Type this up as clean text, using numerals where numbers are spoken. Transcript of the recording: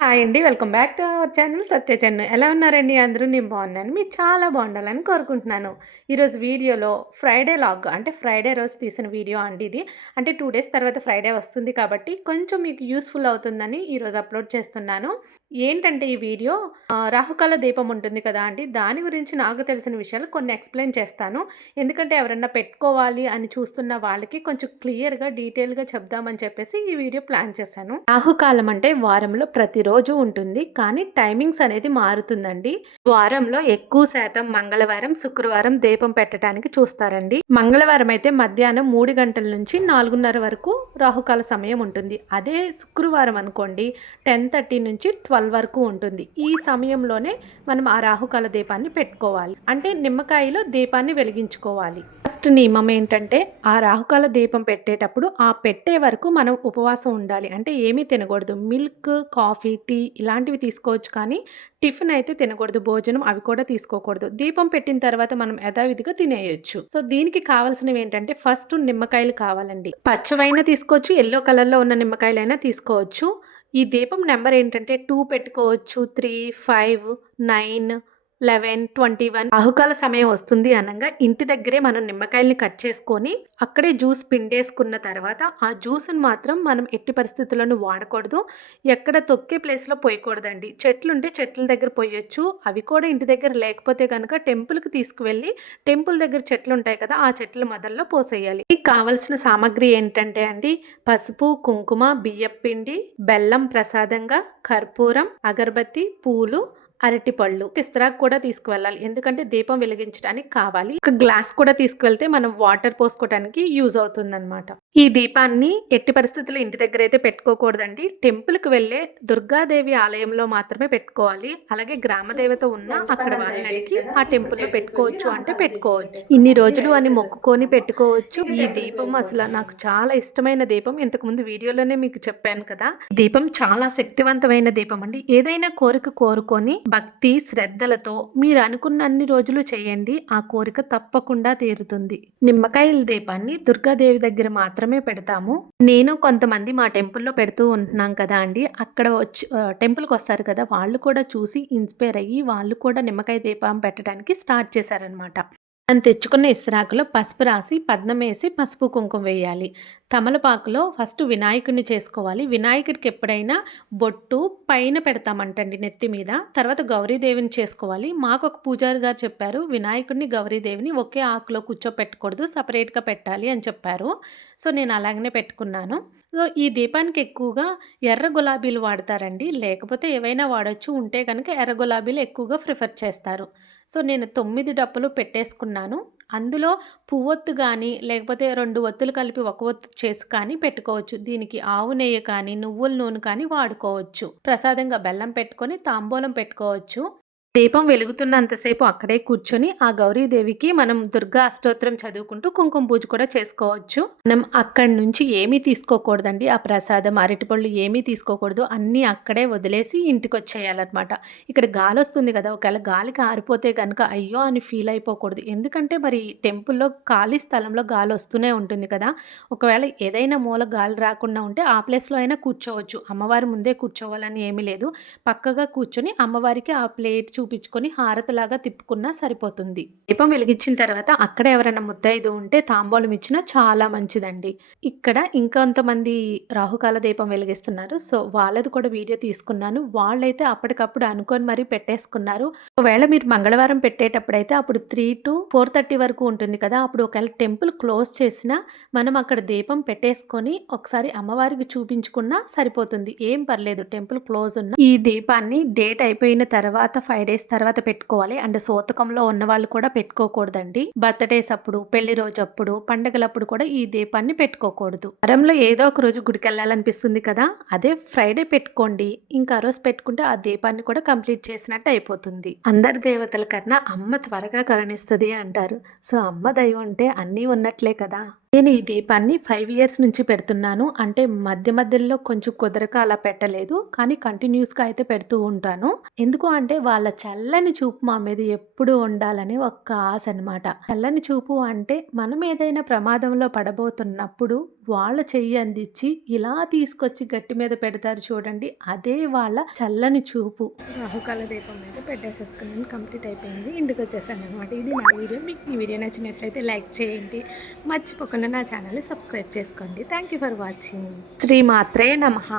Hi అండి. Welcome back to our channel Satya Chennu. ఎలా ఉన్నారండి అందరూ? నేను బాగున్నాను. మీరు చాలా బాగుండాలని కోరుకుంటున్నాను. ఈరోజు వీడియోలో ఫ్రైడే లాగ్ అంటే ఫ్రైడే రోజు తీసిన వీడియో అండి ఇది. అంటే 2 డేస్ తర్వాత ఫ్రైడే వస్తుంది కాబట్టి కొంచెం మీకు యూస్‌ఫుల్ అవుతుందని ఈరోజు అప్‌లోడ్ చేస్తున్నాను. ఏంటంటే ఈ వీడియో రాహుకాల దీపం ఉంటుంది కదా అండి! దాని గురించి నాకు తెలిసిన విషయాలు కొన్ని ఎక్స్‌ప్లెయిన్ చేస్తాను. ఎందుకంటే ఎవరన్నా పెట్టుకోవాలి అని చూస్తున్న వాళ్ళకి కొంచెం క్లియర్‌గా, డీటెయిల్‌గా చెప్దామని చెప్పేసి ఈ వీడియో ప్లాన్ చేశాను. రాహుకాలం అంటే వారంలో ప్రతిరోజు ఉంటుంది. కానీ టైమింగ్స్ అనేది మారుతుందండి. వారంలో ఎక్కువ శాతం మంగళవారం, శుక్రవారం దీపం పెట్టడానికి చూస్తారండి. మంగళవారం అయితే మధ్యాహ్నం 3 గంటల నుంచి 4:30 వరకు రాహుకాల సమయం ఉంటుంది. అదే శుక్రవారం అనుకోండి 10:30 నుంచి 12 వరకు ఉంటుంది. ఈ సమయంలోనే మనం ఆ రాహుకాల దీపాన్ని పెట్టుకోవాలి. అంటే నిమ్మకాయలో దీపాన్ని వెలిగించుకోవాలి. ఫస్ట్ నియమం ఏంటంటే ఆ రాహుకాల దీపం పెట్టేటప్పుడు ఆ పెట్టే వరకు మనం ఉపవాసం ఉండాలి. అంటే ఏమీ తినకూడదు. మిల్క్, కాఫీ, టీ ఇలాంటివి తీసుకోవచ్చు కానీ టిఫిన్ అయితే తినకూడదు. భోజనం అవి కూడా తీసుకోకూడదు. దీపం పెట్టిన తర్వాత మనం యథావిధిగా తినేయొచ్చు. సో దీనికి కావాల్సినవి ఏంటంటే ఫస్ట్ నిమ్మకాయలు కావాలండి. పచ్చవైనా తీసుకోవచ్చు, యెల్లో కలర్‌లో ఉన్న నిమ్మకాయలైనా తీసుకోవచ్చు. ఈ దీపం నెంబర్ ఏంటంటే 2 పెట్టుకోవచ్చు, 3, 5, 9, 11, 21 రాహుకాల సమయం వస్తుంది అనంగా ఇంటి దగ్గరే మనం నిమ్మకాయల్ని కట్ చేసుకొని అక్కడే జ్యూస్ పిండేసుకున్న తర్వాత ఆ జ్యూస్‌ని మాత్రం మనం ఎట్టి పరిస్థితుల్లోనూ వాడకూడదు. ఎక్కడ తొక్కే ప్లేస్‌లో పోయకూడదండి. చెట్లుంటే చెట్ల దగ్గర పోయొచ్చు. అవి కూడా ఇంటి దగ్గర లేకపోతే గనక టెంపుల్‌కి తీసుకువెళ్ళి టెంపుల్ దగ్గర చెట్లుంటాయి కదా! ఆ చెట్ల మొదల్లో పోసేయాలి. దీనికి కావాల్సిన సామాగ్రి ఏంటంటే అండి పసుపు, కుంకుమ, బియ్యపిండి, బెల్లం ప్రసాదంగా, కర్పూరం, అగరబత్తి, పూలు, అరటిపళ్ళు, ఇస్తరాకు కూడా తీసుకువెళ్ళాలి. ఎందుకంటే దీపం వెలిగించడానికి కావాలి. ఒక గ్లాస్ కూడా తీసుకువెళ్తే మనం వాటర్ పోసుకోవడానికి యూజ్ అవుతుందన్నమాట. ఈ దీపాన్ని ఎట్టి పరిస్థితుల్లో ఇంటి దగ్గర అయితే పెట్టుకోకూడదండి. టెంపుల్‌కి వెళ్ళే దుర్గాదేవి ఆలయంలో మాత్రమే పెట్టుకోవాలి. అలాగే గ్రామ దేవత ఉన్న అక్కడ వాళ్ళని అడిగి ఆ టెంపుల్‌లో పెట్టుకోవచ్చు అంటే పెట్టుకోవచ్చు. ఇన్ని రోజులు అని మొక్కుకొని పెట్టుకోవచ్చు. ఈ దీపం అసలు నాకు చాలా ఇష్టమైన దీపం. ఇంతకుముందు వీడియోలోనే మీకు చెప్పాను కదా! దీపం చాలా శక్తివంతమైన దీపం అండి. ఏదైనా కోరిక కోరుకొని భక్తి శ్రద్ధలతో మీరు అనుకున్న అన్ని రోజులు చేయండి. ఆ కోరిక తప్పకుండా తీరుతుంది. నిమ్మకాయల దీపాన్ని దుర్గాదేవి దగ్గర మాత్రమే పెడతాము. నేను కొంతమంది మా టెంపుల్‌లో పెడుతూ ఉంటున్నాం కదా అండి! అక్కడ వచ్చి టెంపుల్‌కి వస్తారు కదా! వాళ్ళు కూడా చూసి ఇన్‌స్పైర్ అయ్యి వాళ్ళు కూడా నిమ్మకాయ దీపం పెట్టడానికి స్టార్ట్ చేశారనమాట. మనం తెచ్చుకున్న ఇస్తరాకులో పసుపు రాసి పద్మమేసి పసుపు కుంకుమ వేయాలి. తమలపాకులో ఫస్ట్ వినాయకుడిని చేసుకోవాలి. వినాయకుడికి ఎప్పుడైనా బొట్టు పైన పెడతామంటండి నెత్తి మీద. తర్వాత గౌరీదేవిని చేసుకోవాలి. మాకొక పూజారి గారు చెప్పారు వినాయకుడిని, గౌరీదేవిని ఒకే ఆకులో కూర్చోపెట్టకూడదు. సెపరేట్‌గా పెట్టాలి అని చెప్పారు. సో నేను అలాగనే పెట్టుకున్నాను. సో ఈ దీపానికి ఎక్కువగా ఎర్ర గులాబీలు వాడతారండి. లేకపోతే ఏవైనా వాడొచ్చు. ఉంటే గనుక ఎర్ర గులాబీలు ఎక్కువగా ప్రిఫర్ చేస్తారు. సో నేను 9 డప్పులు పెట్టేసుకున్నాను. అందులో పువ్వొత్తు గానీ, లేకపోతే 2 ఒత్తులు కలిపి ఒక ఒత్తు చేసి కానీ పెట్టుకోవచ్చు. దీనికి ఆవు నెయ్యి కానీ, నువ్వుల నూనె కానీ వాడుకోవచ్చు. ప్రసాదంగా బెల్లం పెట్టుకొని తాంబూలం పెట్టుకోవచ్చు. దీపం వెలుగుతున్నంతసేపు అక్కడే కూర్చొని ఆ గౌరీదేవికి మనం దుర్గా అష్టోత్తరం చదువుకుంటూ కుంకుమ పూజ కూడా చేసుకోవచ్చు. మనం అక్కడి నుంచి ఏమీ తీసుకోకూడదండి. ఆ ప్రసాదం, అరటిపళ్ళు ఏమీ తీసుకోకూడదు. అన్నీ అక్కడే వదిలేసి ఇంటికొచ్చేయాలన్నమాట. ఇక్కడ గాలొస్తుంది కదా! ఒకవేళ గాలికి ఆరిపోతే గనక అయ్యో! అని ఫీల్ అయిపోకూడదు. ఎందుకంటే మరి టెంపుల్‌లో ఖాళీ స్థలంలో గాలొస్తూనే ఉంటుంది కదా! ఒకవేళ ఏదైనా మూల గాలి రాకుండా ఉంటే ఆ ప్లేస్‌లో అయినా కూర్చోవచ్చు. అమ్మవారి ముందే కూర్చోవాలని ఏమీ లేదు. పక్కగా కూర్చొని అమ్మవారికి ఆ ప్లేట్ చూపించుకొని హారతిలాగా తిప్పుకున్నా సరిపోతుంది. దీపం వెలిగించిన తర్వాత అక్కడ ఎవరైనా ముత్తైదు ఉంటే తాంబూలం ఇచ్చినా చాలా మంచిదండి. ఇక్కడ ఇంకొంతమంది రాహుకాల దీపం వెలిగిస్తున్నారు. సో వాళ్ళది కూడా వీడియో తీసుకున్నాను. వాళ్ళైతే అప్పటికప్పుడు అనుకోని మరీ పెట్టేసుకున్నారు. ఒకవేళ మీరు మంగళవారం పెట్టేటప్పుడైతే అప్పుడు 3-4:30 వరకు ఉంటుంది కదా! అప్పుడు ఒకవేళ టెంపుల్ క్లోజ్ చేసినా మనం అక్కడ దీపం పెట్టేసుకొని ఒకసారి అమ్మవారికి చూపించుకున్నా సరిపోతుంది. ఏం పర్లేదు టెంపుల్ క్లోజ్ ఉన్న ఈ దీపాన్ని డేట్ అయిపోయిన తర్వాత 5 డేస్ తర్వాత పెట్టుకోవాలి. అండ్ సూతకంలో ఉన్నవాళ్ళు కూడా పెట్టుకోకూడదండి. బర్త్‌డేస్ అప్పుడు, పెళ్లి రోజప్పుడు, పండగలప్పుడు కూడా ఈ దీపాన్ని పెట్టుకోకూడదు. వారంలో ఏదో ఒక రోజు గుడికెళ్ళాలనిపిస్తుంది కదా! అదే ఫ్రైడే పెట్టుకోండి. ఇంకా ఆ రోజు పెట్టుకుంటే ఆ దీపాన్ని కూడా కంప్లీట్ చేసినట్టు అయిపోతుంది. అందరి దేవతల కన్నా అమ్మ త్వరగా కరుణిస్తది అంటారు. సో అమ్మ దయ ఉంటే అన్నీ ఉన్నట్లే కదా! నేను ఈ దీపాన్ని 5 ఇయర్స్ నుంచి పెడుతున్నాను. అంటే మధ్య మధ్యలో కొంచెం కుదరక అలా పెట్టలేదు. కానీ కంటిన్యూయస్‌గా అయితే పెడుతూ ఉంటాను. ఎందుకు అంటే వాళ్ళ చల్లని చూపు మా మీద ఎప్పుడూ ఉండాలని ఒక్క ఆశ అనమాట. చల్లని చూపు అంటే మనం ఏదైనా ప్రమాదంలో పడబోతున్నప్పుడు వాళ్ళ చెయ్యి అందించి ఇలా తీసుకొచ్చి గట్టి మీద పెడతారు చూడండి. అదే వాళ్ళ చల్లని చూపు. రాహుకాల దీపం అయితే పెట్టేసేసుకున్నాను. కంప్లీట్ అయిపోయింది. ఇంటికొచ్చేసాననమాట. ఇది నా వీడియో. మీకు ఈ వీడియో నచ్చినట్లయితే లైక్ చేయండి. మర్చిపోకుండా నా ఛానల్‌ని సబ్స్క్రైబ్ చేసుకోండి. Thank you for watching. శ్రీమాత్రే నమః.